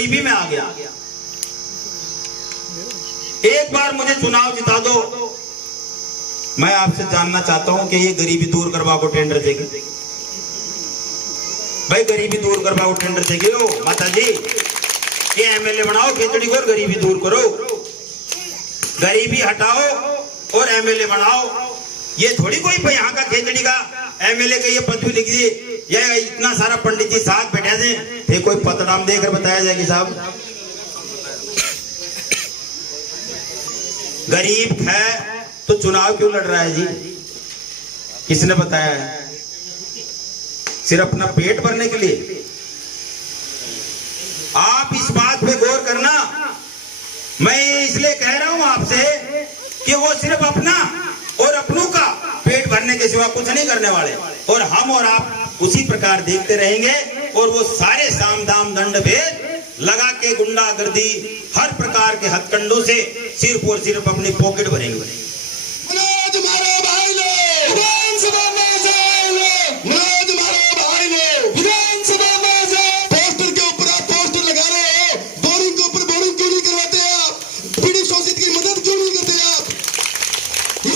गरीबी में आ गया। एक बार मुझे चुनाव जिता दो, मैं आपसे जानना चाहता हूं कि ये गरीबी दूर करवा को टेंडर देगी भाई, गरीबी दूर करवा को टेंडर देगी हो माता जी। ये एमएलए बनाओ खेतड़ी को और गरीबी दूर करो, गरीबी हटाओ और एमएलए बनाओ। ये थोड़ी कोई यहाँ का खेतड़ी का एमएलए का ये पद भी लिख दिए, या इतना सारा पंडित जी साथ बैठे थे, कोई पतराम देकर बताया जाएगी साहब। गरीब है तो चुनाव क्यों लड़ रहा है जी? किसने बताया है? सिर्फ अपना पेट भरने के लिए? आप इस बात पे गौर करना। मैं इसलिए कह रहा हूं आपसे कि वो सिर्फ अपना और अपनों का पेट भरने के सिवा कुछ नहीं करने वाले, और हम और आप उसी प्रकार देखते रहेंगे। और वो सारे साम दाम दंड भेद लगा के गुंडागर्दी हर प्रकार के हथकंडों से सिर्फ और सिर्फ अपनी पॉकेट भरेंगे। पोस्टर के ऊपर आप पोस्टर लगा रहे हो, बोरिंग के ऊपर बोरिंग क्यों नहीं करवाते आप? पीड़ित शोषित की मदद क्यों नहीं करते आप?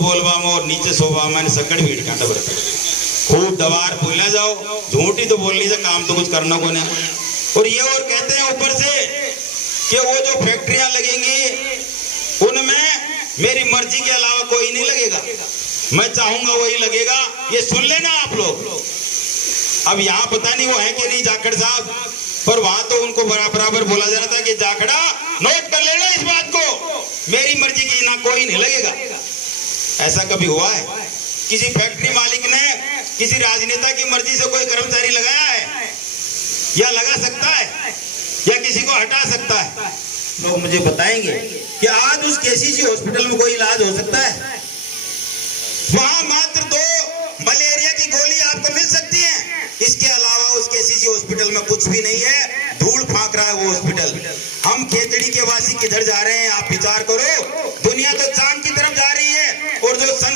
बोलवा और नीचे सोवा मैंने सकड़ भीड़ कांटा बरते खूब दवार बोलना जाओ, झूठी तो बोलनी से काम तो कुछ करना को नहीं। और ये और कहते हैं ऊपर से कि वो जो फैक्ट्रियां लगेंगी उनमें मेरी मर्जी के अलावा कोई नहीं लगेगा, मैं चाहूंगा वही लगेगा। ये सुन लेना आप लोग। अब यहाँ पता नहीं वो है कि नहीं जाखड़ साहब, पर वहां तो उनको बराबर बोला जा रहा था कि जाखड़ा नोट कर लेना इस बात को, मेरी मर्जी की ना कोई नहीं लगेगा। ऐसा कभी हुआ है? किसी फैक्ट्री मालिक ने किसी राजनेता की मर्जी से कोई कर्मचारी लगाया है या लगा सकता है या किसी को हटा सकता है? लोग मुझे बताएंगे कि आज उस केसीसी हॉस्पिटल में कोई इलाज हो सकता है? वहां मात्र 2 मलेरिया की गोली आपको मिल सकती है, इसके अलावा उस केसीसी हॉस्पिटल में कुछ भी नहीं है। धूल फांक रहा है वो हॉस्पिटल। हम खेतड़ी के वासी किधर जा रहे हैं आप विचार करो। दुनिया तो चांद की तरफ जा रही है, और जो सन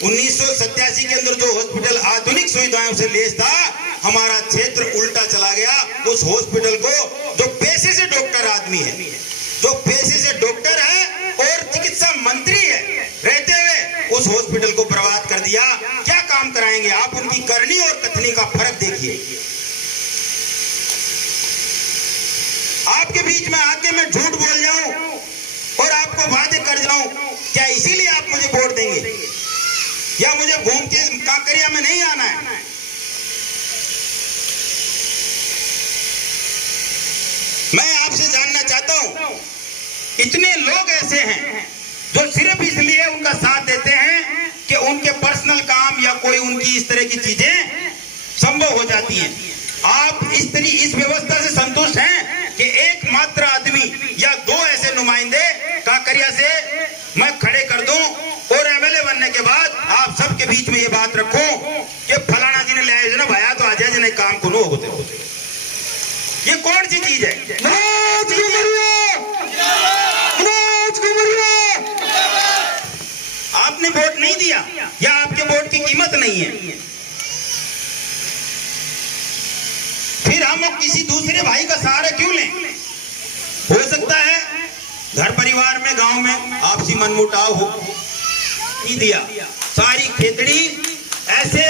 1987 के अंदर जो हॉस्पिटल आधुनिक सुविधाओं से लैस था, हमारा क्षेत्र उल्टा चला गया। उस हॉस्पिटल को जो पेशे से डॉक्टर आदमी है, जो पेशे से डॉक्टर है और चिकित्सा मंत्री है, रहते हुए उस हॉस्पिटल को बर्बाद कर दिया। क्या काम कराएंगे आप? उनकी करनी और कथनी का फर्क देखिए। आपके बीच में आके मैं झूठ बोल जाऊं और आपको वादे कर जाऊं, क्या इसीलिए आप मुझे वोट देंगे? या मुझे घूम के कांकरिया में नहीं आना है? मैं आपसे जानना चाहता हूं, इतने लोग ऐसे हैं जो सिर्फ इसलिए उनका साथ देते हैं कि उनके पर्सनल काम या कोई उनकी इस तरह की चीजें संभव हो जाती हैं। आप इस व्यवस्था से संतुष्ट हैं कि एकमात्र आदमी या 2 ऐसे नुमाइंदे कांकरिया से मैं खड़े कर दूं, और एमएलए बनने के बाद आप सबके बीच में ये बात रखो कि फलाना जी ने ले आए ना भैया तो अजय जी ने काम को नो होते। ये कौन सी चीज है? आपने वोट नहीं दिया या आपके वोट की कीमत नहीं है, फिर हम किसी दूसरे भाई का सहारा क्यों लें? हो सकता है घर परिवार में गांव में आपसी मनमुटाव हो, नहीं दिया। सारी खेतड़ी ऐसे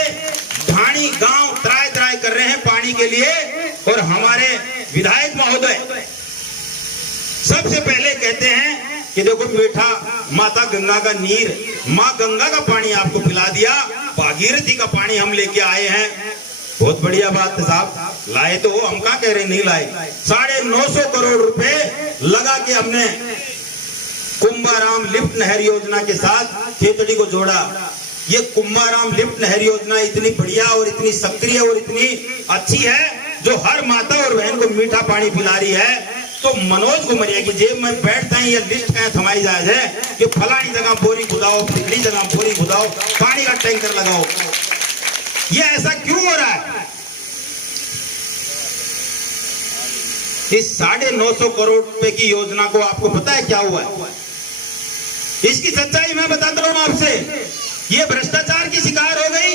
ढाणी गांव त्राय त्राय कर रहे हैं पानी के लिए, और हमारे विधायक महोदय सबसे पहले कहते हैं कि देखो बेटा, माता गंगा का नीर, माँ गंगा का पानी आपको पिला दिया, भागीरथी का पानी हम लेके आए हैं। बहुत बढ़िया बात है साहब, लाए तो हो, हम कहाँ कह रहे नहीं लाए। 950 करोड़ रुपए लगा के हमने कुंभाराम लिफ्ट नहर योजना के साथ खेतड़ी को जोड़ा। ये कुंभाराम लिफ्ट नहर योजना इतनी बढ़िया और इतनी सक्रिय और इतनी अच्छी है, जो हर माता और बहन को मीठा पानी पिला रही है। तो मनोज कुमरिया की जेब में बैठता है ये लिस्ट कहीं थमाई जाए है कि फलानी जगह बोरी खुदाओ, पिछली जगह बोरी खुदाओ, पानी का टैंकर लगाओ। ये ऐसा क्यों हो रहा है? इस 950 करोड़ रुपए की योजना को आपको पता है क्या हुआ है? इसकी सच्चाई मैं बताता हूं आपसे। ये भ्रष्टाचार की शिकार हो गई,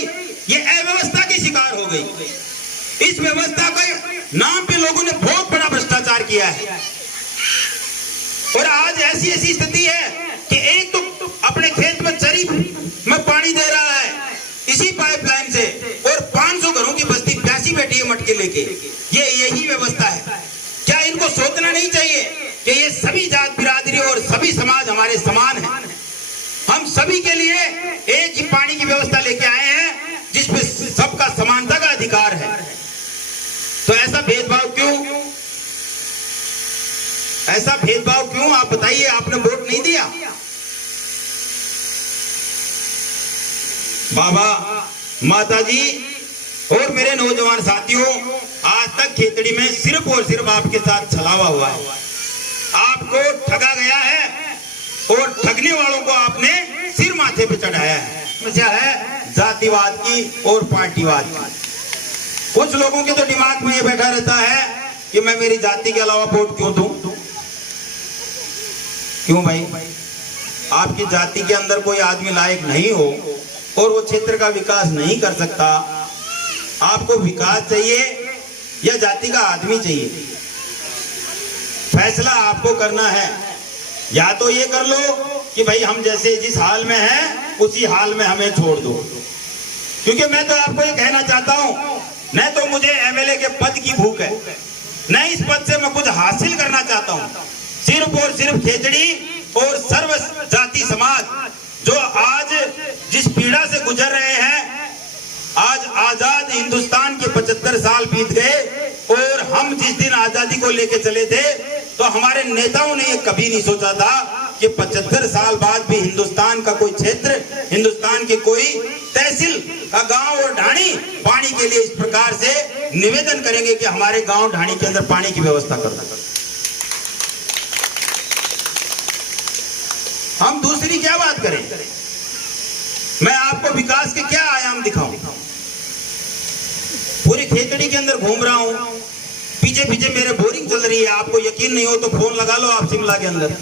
ये अव्यवस्था की शिकार हो गई। इस व्यवस्था के नाम पे लोगों ने बहुत बड़ा भ्रष्टाचार किया है। और आज ऐसी ऐसी स्थिति है कि एक तो अपने खेत में चरी में पानी दे रहा है इसी पाइपलाइन से, और 500 घरों की बस्ती प्यासी बैठी है मटके लेके। ये यही व्यवस्था है। क्या इनको सोचना नहीं चाहिए कि ये सभी जात बिरादरी और सभी समाज हमारे समान हैं? हम सभी के लिए एक ही पानी की व्यवस्था लेके आए हैं जिसमें सबका समानता का अधिकार है। तो ऐसा भेदभाव क्यों? ऐसा भेदभाव क्यों? आप बताइए। आपने वोट नहीं दिया? बाबा, माताजी और मेरे नौजवान साथियों, आज तक खेतड़ी में सिर्फ और सिर्फ आपके साथ छलावा हुआ है। आपको ठगा गया है और ठगने वालों को आपने सिर माथे पे चढ़ाया है। समस्या है जातिवाद की और पार्टीवाद की। कुछ लोगों के तो दिमाग में ये बैठा रहता है कि मैं मेरी जाति के अलावा वोट क्यों दूं? क्यों भाई? आपकी जाति के अंदर कोई आदमी लायक नहीं हो और वो क्षेत्र का विकास नहीं कर सकता, आपको विकास चाहिए या जाति का आदमी चाहिए? फैसला आपको करना है। या तो ये कर लो कि भाई हम जैसे जिस हाल में हैं उसी हाल में हमें छोड़ दो। क्योंकि मैं तो आपको ये कहना चाहता हूं, न तो मुझे एमएलए के पद की भूख है, न इस पद से मैं कुछ हासिल करना चाहता हूं। सिर्फ और सिर्फ खेतड़ी और सर्व जाति समाज जो आज जिस पीड़ा से गुजर रहे हैं, आज आजाद हिंदुस्तान के 75 साल बीत गए और हम जिस दिन आजादी को लेके चले थे तो हमारे नेताओं ने ये कभी नहीं सोचा था कि 75 साल बाद भी हिंदुस्तान का कोई क्षेत्र, हिंदुस्तान के कोई तहसील का गांव और ढाणी पानी के लिए इस प्रकार से निवेदन करेंगे कि हमारे गांव ढाणी के अंदर पानी की व्यवस्था कर दो। हम दूसरी क्या बात करें? मैं आपको विकास के क्या आयाम दिखाऊं? पूरी खेतड़ी के अंदर घूम रहा हूं, पीछे पीछे मेरे बोरिंग चल रही है। आपको यकीन नहीं हो तो फोन लगा लो आप शिमला के अंदर।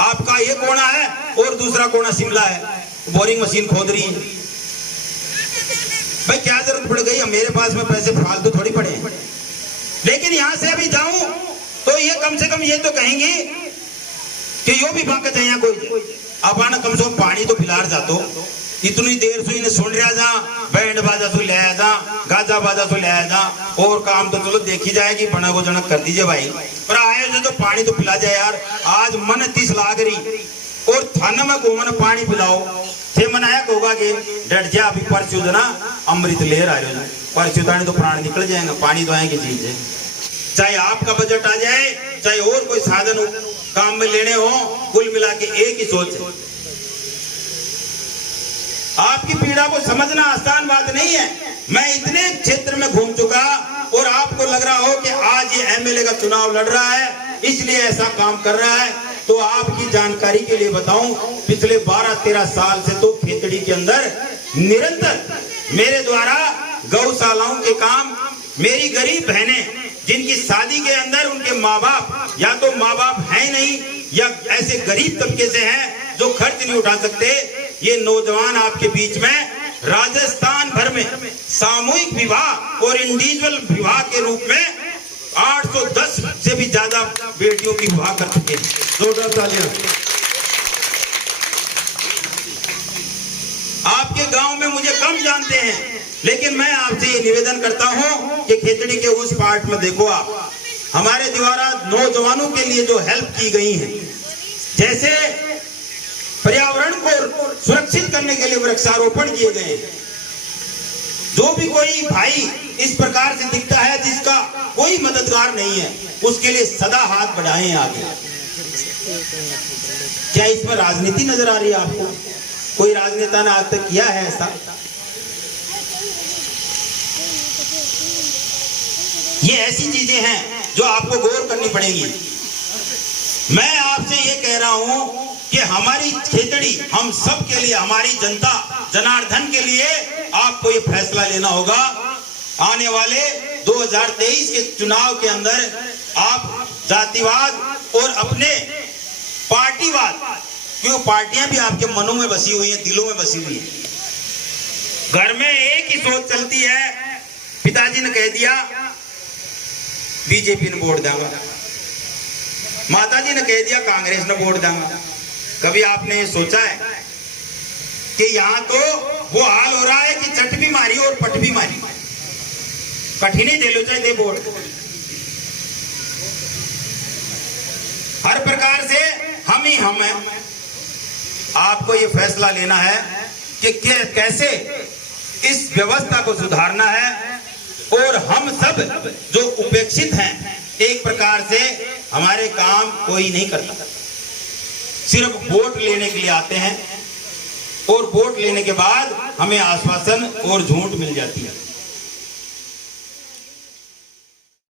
आपका ये कोना है और दूसरा कोना शिमला है, बोरिंग मशीन खोद रही है। भाई क्या जरूरत पड़ गई? मेरे पास में पैसे फालतू थोड़ी पड़े हैं। लेकिन यहां से अभी जाऊं तो ये कम से कम ये तो कहेंगे कि यो भी बांका चाहिए कोई अपना कम से कम पानी तो पिलार जातो। इतनी देर से इन्हें सुन रहा जा, बैंड बाजा से ले आया जा, गाजा बाजा से ले आया जा, और काम तो चलो देखी जाएगी, बना को जनक कर दीजिए भाई, पर आए जो तो पानी तो पिला जाए यार। आज मन 30 लाग रही और थाना में घूमन पानी पिलाओ थे मनाया होगा कि डट जा अभी परसों जना अमृत ले रहा है, परसों ताने तो प्राण निकल जाएगा। पानी तो आएगी चीज है, चाहे आपका बजट आ जाए चाहे और कोई साधन काम में लेने हो, कुल मिला के एक ही सोच है। आपकी पीड़ा को समझना आसान बात नहीं है। मैं इतने क्षेत्र में घूम चुका और आपको लग रहा हो कि आज ये एमएलए का चुनाव लड़ रहा है इसलिए ऐसा काम कर रहा है। तो आपकी जानकारी के लिए बताऊं, पिछले 12-13 साल से तो खेतड़ी के अंदर निरंतर मेरे द्वारा गौशालाओं के काम, मेरी गरीब बहनें जिनकी शादी के अंदर उनके माँ बाप या तो माँ बाप है नहीं या ऐसे गरीब तबके से हैं जो खर्च नहीं उठा सकते, ये नौजवान आपके बीच में राजस्थान भर में सामूहिक विवाह और इंडिविजुअल विवाह के रूप में 810 से भी ज्यादा बेटियों की विवाह कर चुके हैं। जोरदार तालियां। आपके गांव में मुझे कम जानते हैं, लेकिन मैं आपसे ये निवेदन करता हूं कि खेतड़ी के उस पार्ट में देखो आप, हमारे द्वारा नौजवानों के लिए जो हेल्प की गई है, जैसे पर्यावरण को सुरक्षित करने के लिए वृक्षारोपण किए गए। जो भी कोई भाई इस प्रकार से दिखता है जिसका कोई मददगार नहीं है, उसके लिए सदा हाथ बढ़ाएं आगे। क्या इसमें राजनीति नजर आ रही है आपको? कोई राजनेता ने आज तक किया है ऐसा? ये ऐसी चीजें हैं जो आपको गौर करनी पड़ेगी। मैं आपसे ये कह रहा हूं कि हमारी खेतड़ी, हम सब के लिए, हमारी जनता जनार्दन के लिए आपको ये फैसला लेना होगा। आने वाले 2023 के चुनाव के अंदर आप जातिवाद और अपने पार्टीवाद, क्यों पार्टियां भी आपके मनों में बसी हुई हैं, दिलों में बसी हुई हैं। घर में एक ही सोच चलती है, पिताजी ने कह दिया बीजेपी ने वोट देगा, माता जी ने कह दिया कांग्रेस ने वोट देंगे। कभी आपने ये सोचा है कि यहाँ तो वो हाल हो रहा है कि चट भी मारी और पट भी मारी, कठिनी दे लो चाहे दे वोट। हर प्रकार से हम ही हम हैं। आपको ये फैसला लेना है कि कैसे इस व्यवस्था को सुधारना है। और हम सब जो उपेक्षित हैं, एक प्रकार से हमारे काम कोई नहीं करता, सिर्फ वोट लेने के लिए आते हैं और वोट लेने के बाद हमें आश्वासन और झूठ मिल जाती है।